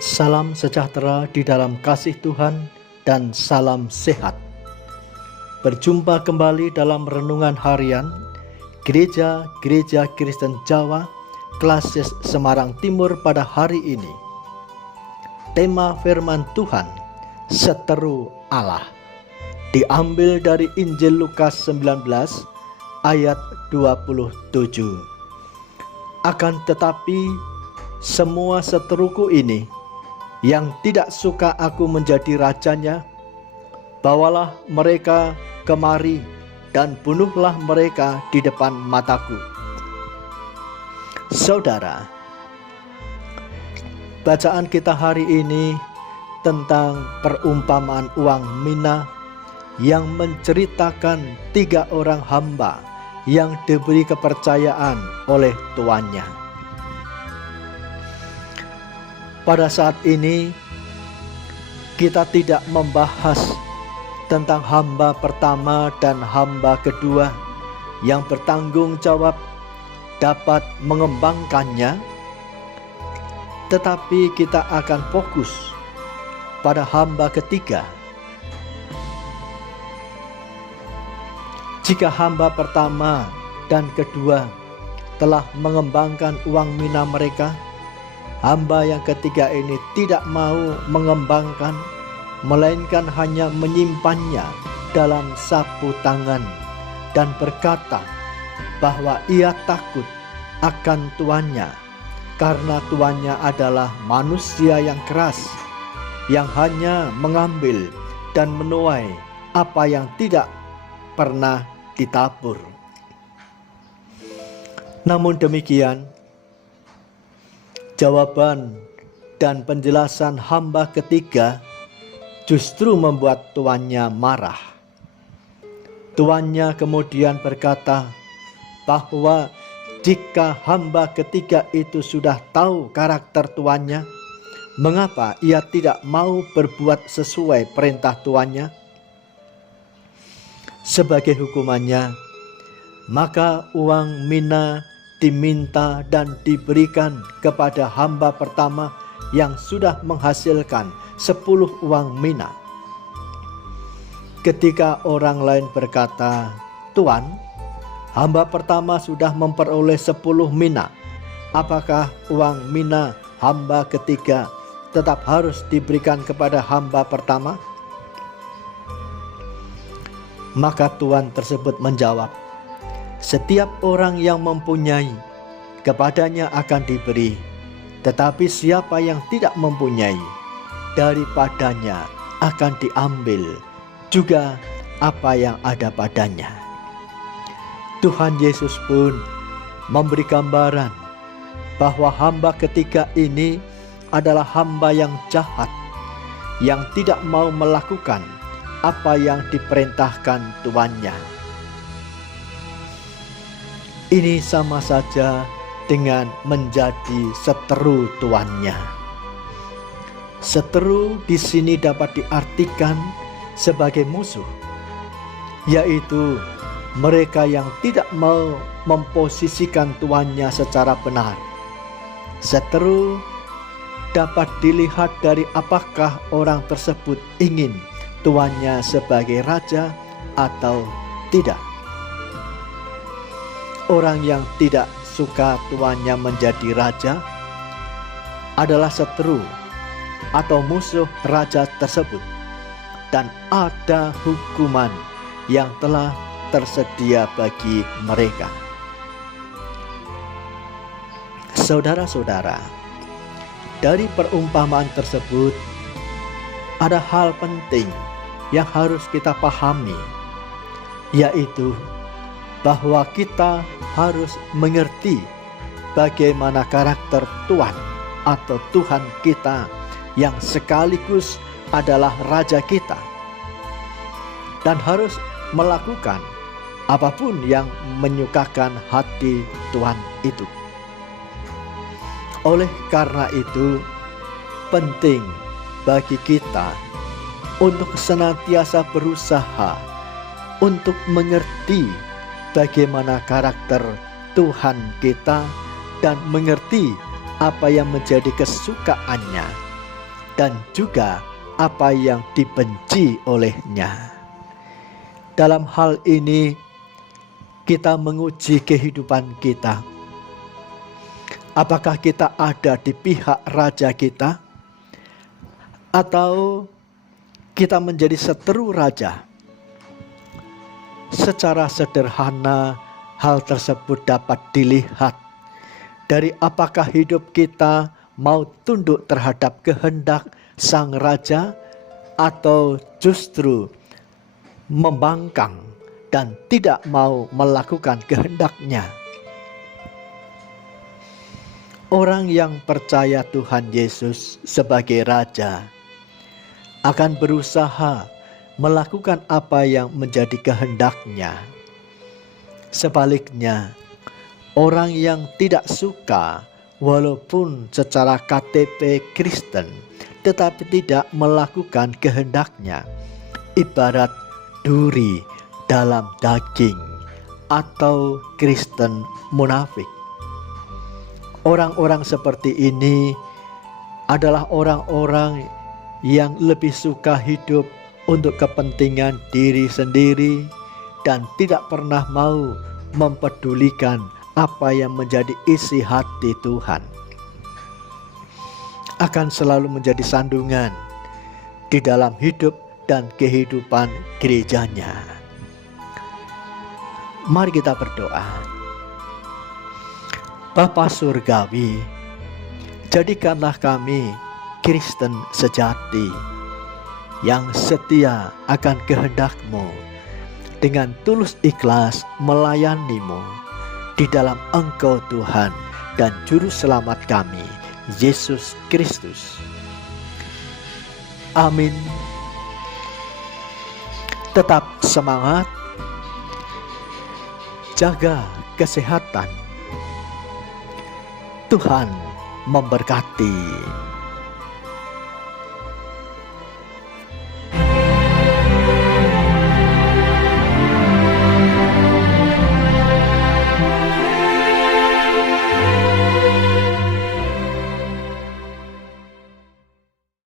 Salam sejahtera di dalam kasih Tuhan dan salam sehat. Berjumpa kembali dalam renungan harian Gereja Kristen Jawa Klasis Semarang Timur pada hari ini. Tema firman Tuhan, Seteru Allah, diambil dari Injil Lukas 19 ayat 27. Akan tetapi semua seteruku ini yang tidak suka aku menjadi rajanya, bawalah mereka kemari dan bunuhlah mereka di depan mataku. Saudara, bacaan kita hari ini tentang perumpamaan uang mina yang menceritakan 3 orang hamba yang diberi kepercayaan oleh tuannya. Pada saat ini kita tidak membahas tentang hamba pertama dan hamba kedua yang bertanggung jawab dapat mengembangkannya, tetapi kita akan fokus pada hamba ketiga. Jika hamba pertama dan kedua telah mengembangkan uang mina mereka, hamba yang ketiga ini tidak mau mengembangkan, melainkan hanya menyimpannya dalam sapu tangan dan berkata bahwa ia takut akan tuannya, karena tuannya adalah manusia yang keras, yang hanya mengambil dan menuai apa yang tidak pernah ditabur. Namun demikian, jawaban dan penjelasan hamba ketiga justru membuat tuannya marah. Tuannya kemudian berkata bahwa jika hamba ketiga itu sudah tahu karakter tuannya, mengapa ia tidak mau berbuat sesuai perintah tuannya? Sebagai hukumannya, maka uang mina diminta dan diberikan kepada hamba pertama yang sudah menghasilkan 10 uang mina. Ketika orang lain berkata, "Tuan, hamba pertama sudah memperoleh 10 mina. Apakah uang mina hamba ketiga tetap harus diberikan kepada hamba pertama?" Maka tuan tersebut menjawab, "Setiap orang yang mempunyai, kepadanya akan diberi, tetapi siapa yang tidak mempunyai, daripadanya akan diambil juga apa yang ada padanya." Tuhan Yesus pun memberi gambaran bahwa hamba ketiga ini adalah hamba yang jahat, yang tidak mau melakukan apa yang diperintahkan tuannya. Ini sama saja dengan menjadi seteru tuannya. Seteru di sini dapat diartikan sebagai musuh, yaitu mereka yang tidak mau memposisikan tuannya secara benar. Seteru dapat dilihat dari apakah orang tersebut ingin tuannya sebagai raja atau tidak. Orang yang tidak suka tuannya menjadi raja adalah seteru atau musuh raja tersebut, dan ada hukuman yang telah tersedia bagi mereka. Saudara-saudara, dari perumpamaan tersebut ada hal penting yang harus kita pahami, yaitu bahwa kita harus mengerti bagaimana karakter Tuhan atau Tuhan kita yang sekaligus adalah Raja kita, dan harus melakukan apapun yang menyukakan hati Tuhan itu. Oleh karena itu, penting bagi kita untuk senantiasa berusaha untuk mengerti bagaimana karakter Tuhan kita dan mengerti apa yang menjadi kesukaannya dan juga apa yang dibenci olehnya. Dalam hal ini kita menguji kehidupan kita. Apakah kita ada di pihak raja kita, atau kita menjadi seteru raja? Secara sederhana, hal tersebut dapat dilihat dari apakah hidup kita mau tunduk terhadap kehendak sang raja, atau justru membangkang dan tidak mau melakukan kehendaknya. Orang yang percaya Tuhan Yesus sebagai Raja akan berusaha melakukan apa yang menjadi kehendaknya. Sebaliknya, orang yang tidak suka walaupun secara KTP Kristen tetapi tidak melakukan kehendaknya, ibarat duri dalam daging atau Kristen munafik. Orang-orang seperti ini adalah orang-orang yang lebih suka hidup untuk kepentingan diri sendiri dan tidak pernah mau mempedulikan apa yang menjadi isi hati Tuhan. Akan selalu menjadi sandungan di dalam hidup dan kehidupan gerejanya. Mari kita berdoa. Bapa Surgawi, jadikanlah kami Kristen sejati yang setia akan kehendak-Mu, dengan tulus ikhlas melayani-Mu di dalam Engkau Tuhan dan Juru Selamat kami, Yesus Kristus. Amin. Tetap semangat, jaga kesehatan. Tuhan memberkati.